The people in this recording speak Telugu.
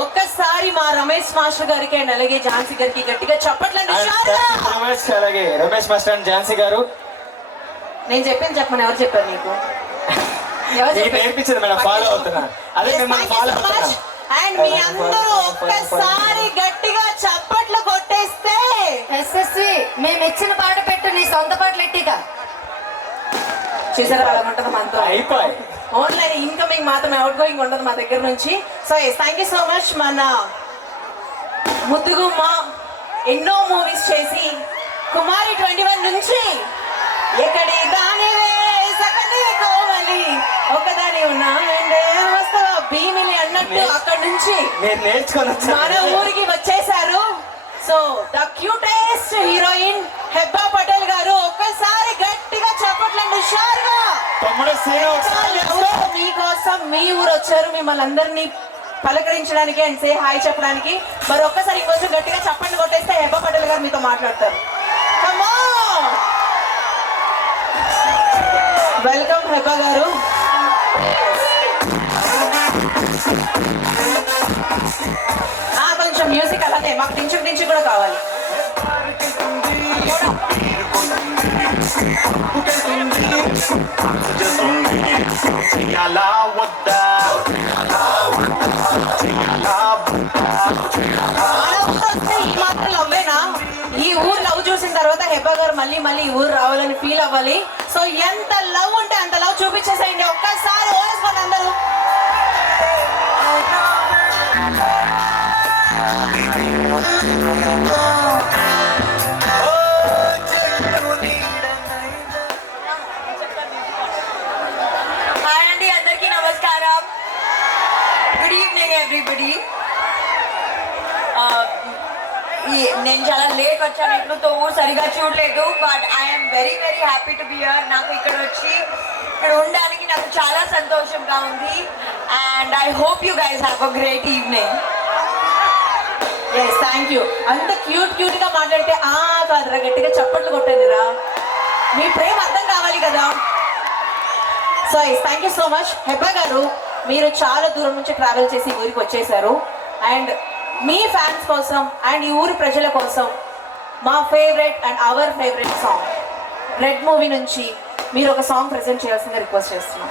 ఒక్కసారి మా రమేష్ మాస్టర్ గారికి అండ్ అలాగే ఝాన్సీ గారికి గట్టిగా చప్పట్లండి. అలాగే రమేష్ మాస్టర్ అండ్ ఝాన్సీ గారు, నేను చెప్పింది చెప్పమని ఎవరు చెప్పారు మీకు? నేర్పించింది మేడం, ఫాలో అవుతున్నా. అదే మిమ్మల్ని ఫాలో అవుతున్నా. అండ్ మీ అందరూ ఒక్కసారి గట్టిగా చప్పట్లు కొట్టేస్తే ఎస్ఎస్వి మేము ఇచ్చిన పాట పెట్టు, నీ సొంత పాటలు ఎట్టిగా చూసారా అలా ఉంటుంది మనతో. అయిపోయి ఓన్లీ ఇన్కమింగ్ మాత్రమే, అవుట్ గోయింగ్ ఉండదు మా దగ్గర నుంచి. So thank you so much. మన ముద్దుగుమ్మ ఎన్నో మూవీస్ చేసి కుమారి 21 నుంచి ఎక్కడి దానివే సకలి కోమలి ఒకదాని ఉన్నామండే వస్తావా భీమిలి అన్నట్టు అక్కడి నుంచి మన ఊరికి వచ్చేసారు. So the cutest heroine Hebba Patel గారు, ఒక్కసారి గట్టిగా చెప్పట్లండి హుషారుగా. మీకోసం మీ ఊరు వచ్చారు, మిమ్మల్ని అందరినీ పలకరించడానికి అండ్ సే హాయ్ చెప్పడానికి. మరి ఒక్కసారి ఇంకొంచెం గట్టిగా చప్పట్లు కొట్టేస్తే హెబ్బా పటేల్ గారు మీతో మాట్లాడతారు. వెల్కమ్ హెబ్బా గారు. కొంచెం మ్యూజిక్ అలానే మాకు దించు కూడా కావాలి. ఈ ఊరు లవ్ చూసిన తర్వాత హెబ్బా గారు మళ్ళీ ఈ ఊరు రావాలని ఫీల్ అవ్వాలి. సో ఎంత లవ్ ఉంటే అంత లవ్ చూపించేసేయండి. ఒక్కసారి ఓవేసుకోండి అందరూ. హాయ్ అండి, అందరికీ నమస్కారం. Good evening everybody. నేను చాలా లేట్ వచ్చాను ఎట్లుతో ఊరు సరిగా చూడలేదు but I'm very very happy to be here. నాకు ఇక్కడ వచ్చి ఇక్కడ ఉండడానికి నాకు చాలా సంతోషంగా ఉంది and I hope you guys have a great evening. Yes thank you. అంత క్యూట్ గా మాట్లాడితే కాదురా, గట్టిగా చప్పట్లు కొట్టండిరా. మీ ప్రేమ అర్థం కావాలి కదా. So yes thank you so much. Hebba గారు, మీరు చాలా దూరం నుంచి ట్రావెల్ చేసి ఊరికి వచ్చేసారు అండ్ మీ ఫ్యాన్స్ కోసం అండ్ ఈ ఊరి ప్రజల కోసం మా favourite and our favourite song Red movie నుంచి మీరు ఒక సాంగ్ ప్రెజెంట్ చేయాల్సిందిగా రిక్వెస్ట్ చేస్తున్నాం.